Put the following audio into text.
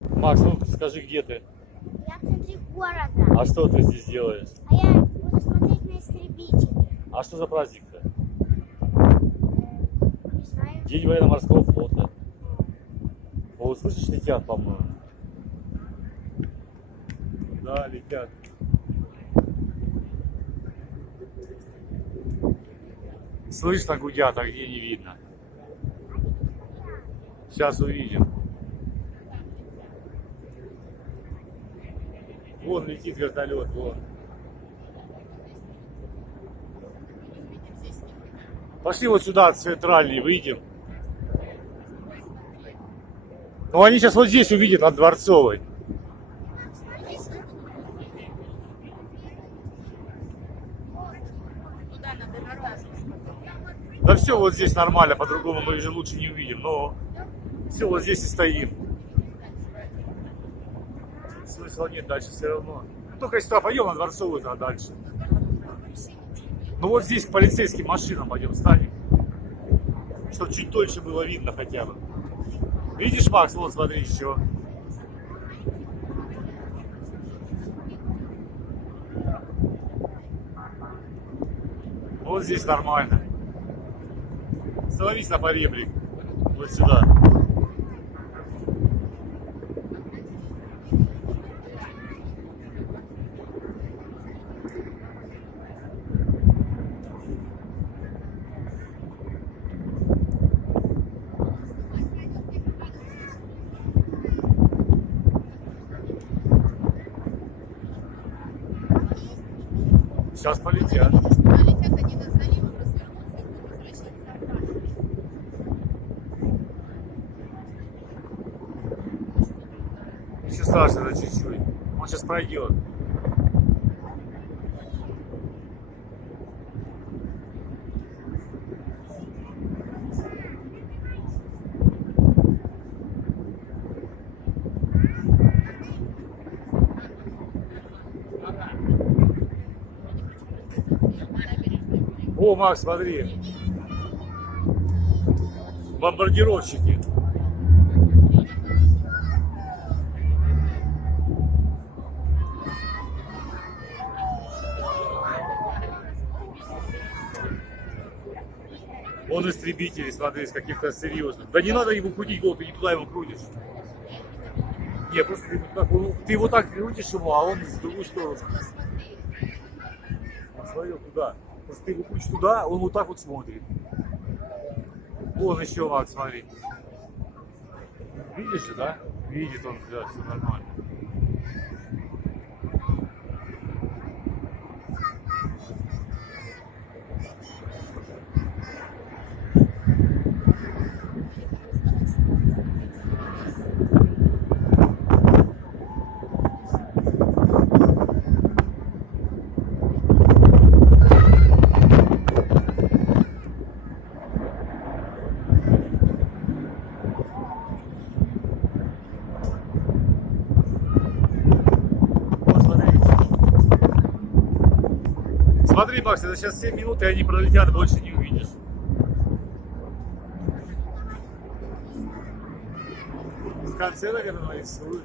Макс, ну скажи, где ты? Я в центре города. А что ты здесь делаешь? А я буду смотреть на истребители. А что за праздник-то? Не знаю. День военно-морского флота. Вот, слышишь, летят, по-моему. Да, летят. Слышно, гудят, а где не видно. Сейчас увидим. Вон летит вертолет, вон. Пошли вот сюда, центральный, выйдем. Ну они сейчас вот здесь увидят, над Дворцовой. Да все, вот здесь нормально, по-другому мы уже лучше не увидим. Но все, вот здесь и стоим. Смысла нет дальше все равно. Ну, только если туда пойдем на Дворцовую, то дальше. Ну вот здесь к полицейским машинам пойдем, станем. Чтобы чуть дольше было видно хотя бы. Видишь, Макс, вот смотри еще. Вот здесь нормально. Становись на поребрик. Вот сюда. Сейчас полетят. Полетят они над заливом, развернутся и будут возвращаться обратно. Еще страшно, да, чуть-чуть. Он сейчас пройдет. О, Макс, смотри. Бомбардировщики. Он истребители, смотри, из каких-то серьезных. Да не надо ему крутить голову, ты не туда его крутишь. Не, просто ты его так крутишь его, а он в другую сторону. Он смотрел туда. Просто ты его крутишь туда, он вот так вот смотрит. Вон еще, Макс, смотри. Видишь же, да? Видит он, да, все нормально. Смотри, Макс, это сейчас 7 минут, и они пролетят, больше не увидишь. В конце, наверное, нарисуют.